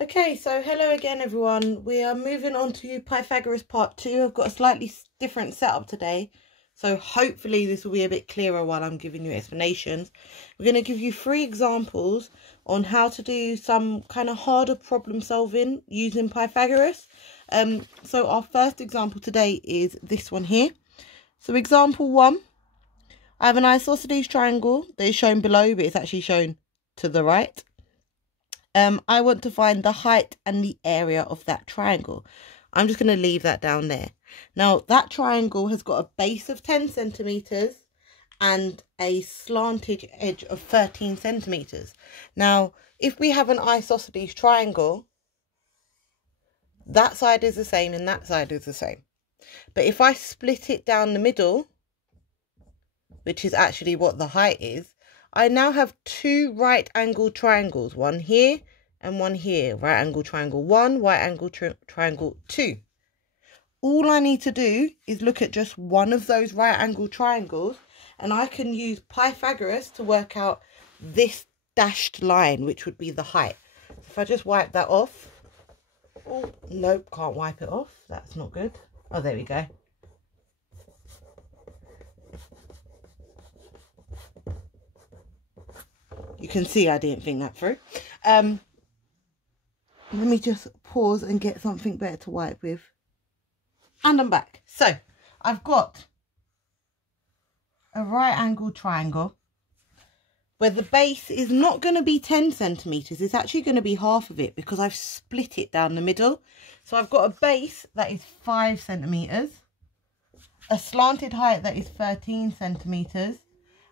Okay, so hello again everyone. We are moving on to Pythagoras part 2. I've got a slightly different setup today, so hopefully this will be a bit clearer while I'm giving you explanations. We're going to give you 3 examples on how to do some kind of harder problem solving using Pythagoras. So our first example today is this one here. So example 1, I have an isosceles triangle that is shown below, but it's actually shown to the right. I want to find the height and the area of that triangle. I'm just going to leave that down there. Now, that triangle has got a base of 10 centimetres and a slanted edge of 13 centimetres. Now, if we have an isosceles triangle, that side is the same and that side is the same. But if I split it down the middle, which is actually what the height is, I now have 2 right angled triangles, one here and one here. Right angle triangle 1, right angle triangle 2. All I need to do is look at just one of those right angled triangles and I can use Pythagoras to work out this dashed line, which would be the height. If I just wipe that off. Oh, nope, can't wipe it off. That's not good. Oh, there we go. You can see I didn't think that through. Let me just pause and get something better to wipe with. And I'm back. So I've got a right angled triangle where the base is not going to be 10 centimetres. It's actually going to be half of it because I've split it down the middle. So I've got a base that is 5 centimetres, a slanted height that is 13 centimetres.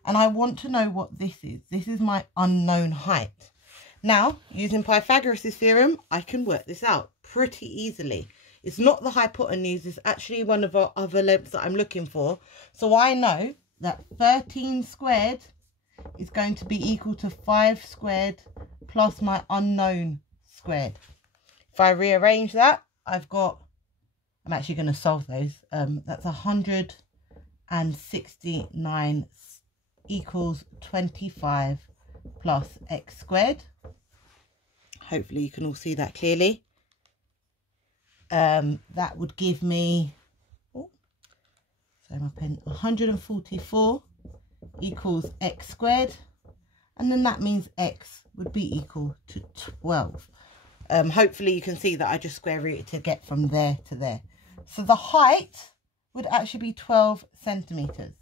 And I want to know what this is. This is my unknown height. Now, using Pythagoras' theorem, I can work this out pretty easily. It's not the hypotenuse, it's actually one of our other lengths that I'm looking for. So I know that 13 squared is going to be equal to 5 squared plus my unknown squared. If I rearrange that, I'm actually going to solve those. That's 169 equals 25 plus x squared. Hopefully you can all see that clearly. That would give me 144 equals x squared, and then that means x would be equal to 12. Hopefully you can see that I just square rooted to get from there to there. So the height would actually be 12 centimetres.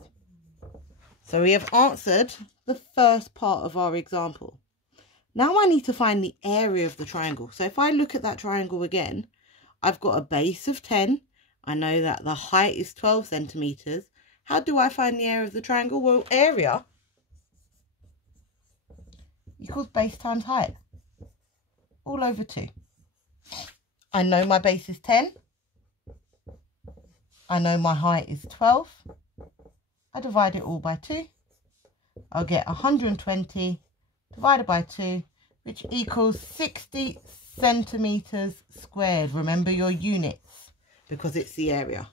So we have answered the first part of our example. Now I need to find the area of the triangle. So if I look at that triangle again, I've got a base of 10. I know that the height is 12 centimetres. How do I find the area of the triangle? Well, area equals base times height, all over 2. I know my base is 10. I know my height is 12. I divide it all by 2. I'll get 120 divided by 2, which equals 60 centimetres squared. Remember your units because it's the area.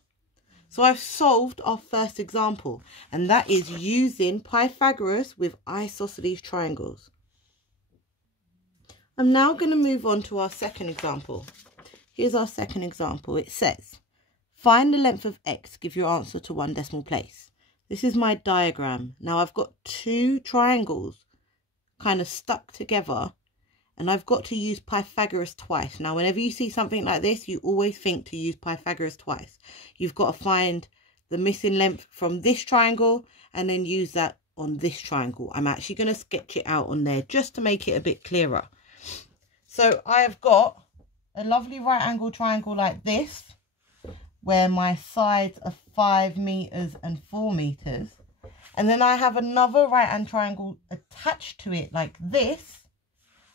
So I've solved our first example, and that is using Pythagoras with isosceles triangles. I'm now going to move on to our second example. Here's our second example. It says, find the length of x, give your answer to 1 decimal place. This is my diagram. Now I've got 2 triangles kind of stuck together, and I've got to use Pythagoras twice. Now whenever you see something like this, you always think to use Pythagoras twice. You've got to find the missing length from this triangle and then use that on this triangle. I'm actually going to sketch it out on there just to make it a bit clearer. So I have got a lovely right angle triangle like this, where my sides are 5 meters and 4 meters. And then I have another right hand triangle attached to it like this.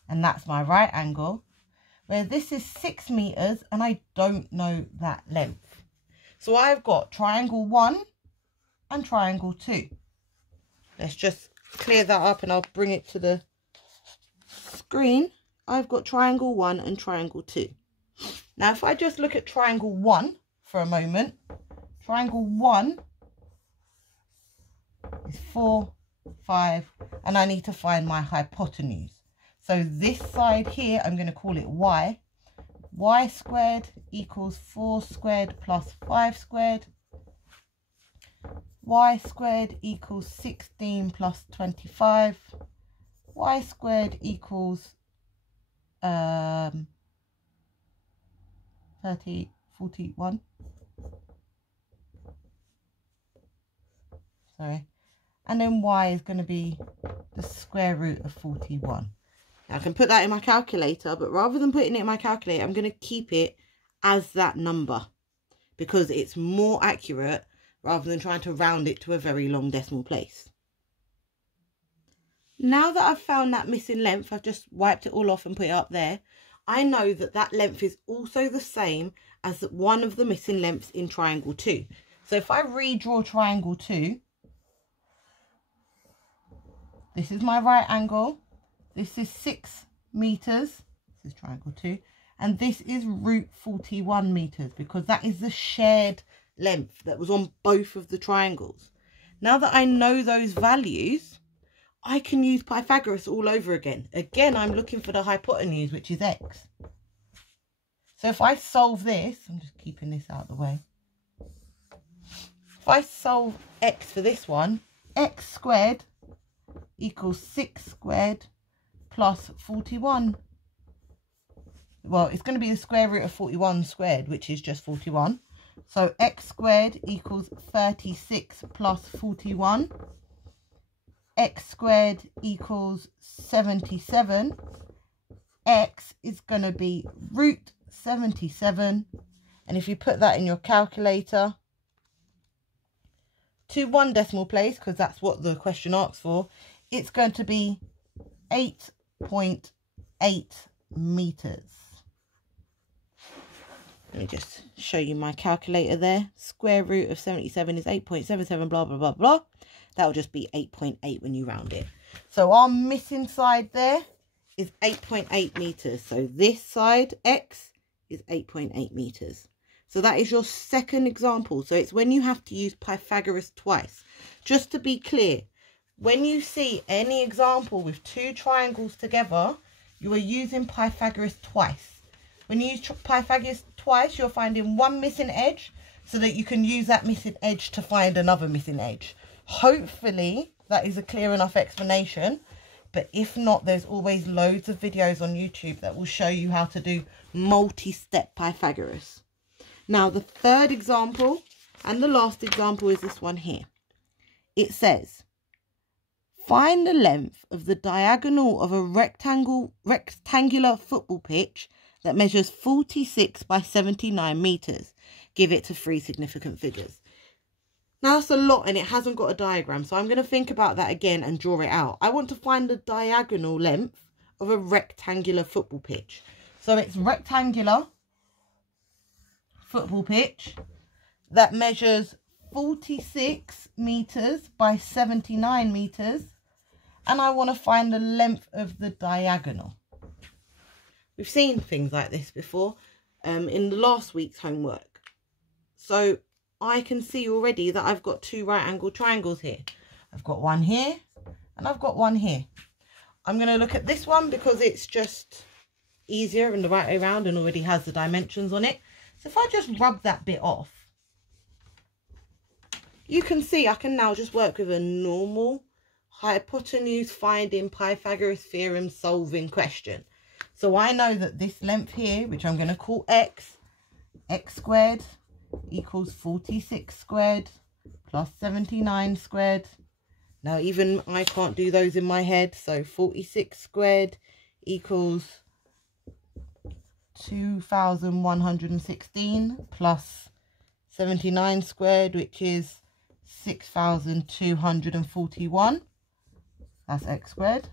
And that's my right angle, where this is 6 meters and I don't know that length. So I've got triangle 1 and triangle 2. Let's just clear that up and I'll bring it to the screen. I've got triangle 1 and triangle 2. Now if I just look at triangle 1 for a moment, triangle 1 is 4, 5, and I need to find my hypotenuse. So this side here, I'm going to call it y. Y squared equals 4 squared plus 5 squared. Y squared equals 16 plus 25. Y squared equals 41. Sorry. And then y is going to be the square root of 41. Now I can put that in my calculator, but rather than putting it in my calculator, I'm going to keep it as that number because it's more accurate rather than trying to round it to a very long decimal place. Now that I've found that missing length, I've just wiped it all off and put it up there. I know that that length is also the same as one of the missing lengths in triangle 2. So if I redraw triangle 2, this is my right angle. This is 6 meters. This is triangle 2. And this is root 41 meters because that is the shared length that was on both of the triangles. Now that I know those values, I can use Pythagoras all over again. Again, I'm looking for the hypotenuse, which is x. So if I solve this, I'm just keeping this out of the way. If I solve x for this one, x squared equals 6 squared plus 41. Well, it's going to be the square root of 41 squared, which is just 41. So x squared equals 36 plus 41. X squared equals 77. X is going to be root 77. And if you put that in your calculator to one decimal place, because that's what the question asks for, it's going to be 8.8 meters. Let me just show you my calculator there. Square root of 77 is 8.77, blah, blah, blah, blah. That will just be 8.8 when you round it. So our missing side there is 8.8 meters. So this side, x, is 8.8 meters. So that is your second example. So it's when you have to use Pythagoras twice. Just to be clear, when you see any example with two triangles together, you are using Pythagoras twice. When you use Pythagoras twice, you're finding one missing edge so that you can use that missing edge to find another missing edge. Hopefully that is a clear enough explanation, but if not, there's always loads of videos on YouTube that will show you how to do multi-step Pythagoras. Now the third example and the last example is this one here. It says, find the length of the diagonal of a rectangular football pitch that measures 46 by 79 meters. Give it to 3 significant figures. Now that's a lot and it hasn't got a diagram, so I'm going to think about that again and draw it out. I want to find the diagonal length of a rectangular football pitch. So it's rectangular football pitch that measures 46 meters by 79 meters, and I want to find the length of the diagonal. We've seen things like this before in the last week's homework. So I can see already that I've got two right angled triangles here. I've got one here and I've got one here. I'm going to look at this one because it's just easier and the right way around and already has the dimensions on it. So if I just rub that bit off, you can see I can now just work with a normal hypotenuse finding Pythagoras theorem solving question. So I know that this length here, which I'm going to call x, x squared equals 46 squared plus 79 squared. Now even I can't do those in my head, so 46 squared equals 2,116 plus 79 squared, which is 6,241. That's x squared.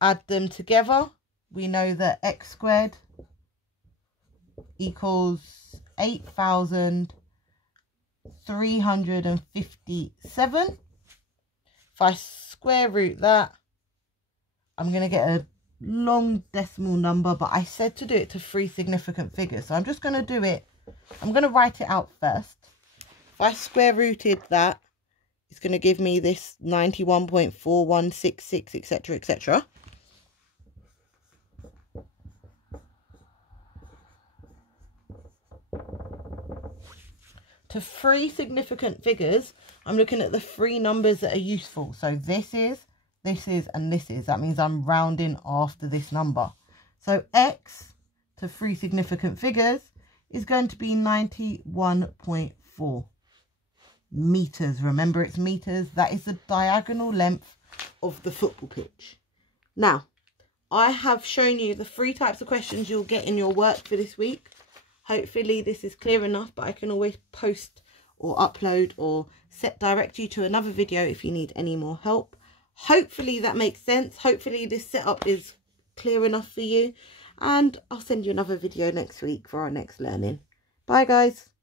Add them together. We know that x squared equals 8,357. If I square root that, I'm going to get a long decimal number, but I said to do it to 3 significant figures. So I'm just going to do it. I'm going to write it out first. If I square rooted that, it's going to give me this 91.4166, etc., etc. to 3 significant figures, I'm looking at the 3 numbers that are useful. So this is, and this is. That means I'm rounding after this number. So x to 3 significant figures is going to be 91.4 meters. Remember, it's meters. That is the diagonal length of the football pitch. Now, I have shown you the 3 types of questions you'll get in your work for this week. Hopefully this is clear enough, but I can always post or upload or direct you to another video if you need any more help. Hopefully that makes sense. Hopefully this setup is clear enough for you. And I'll send you another video next week for our next learning. Bye guys.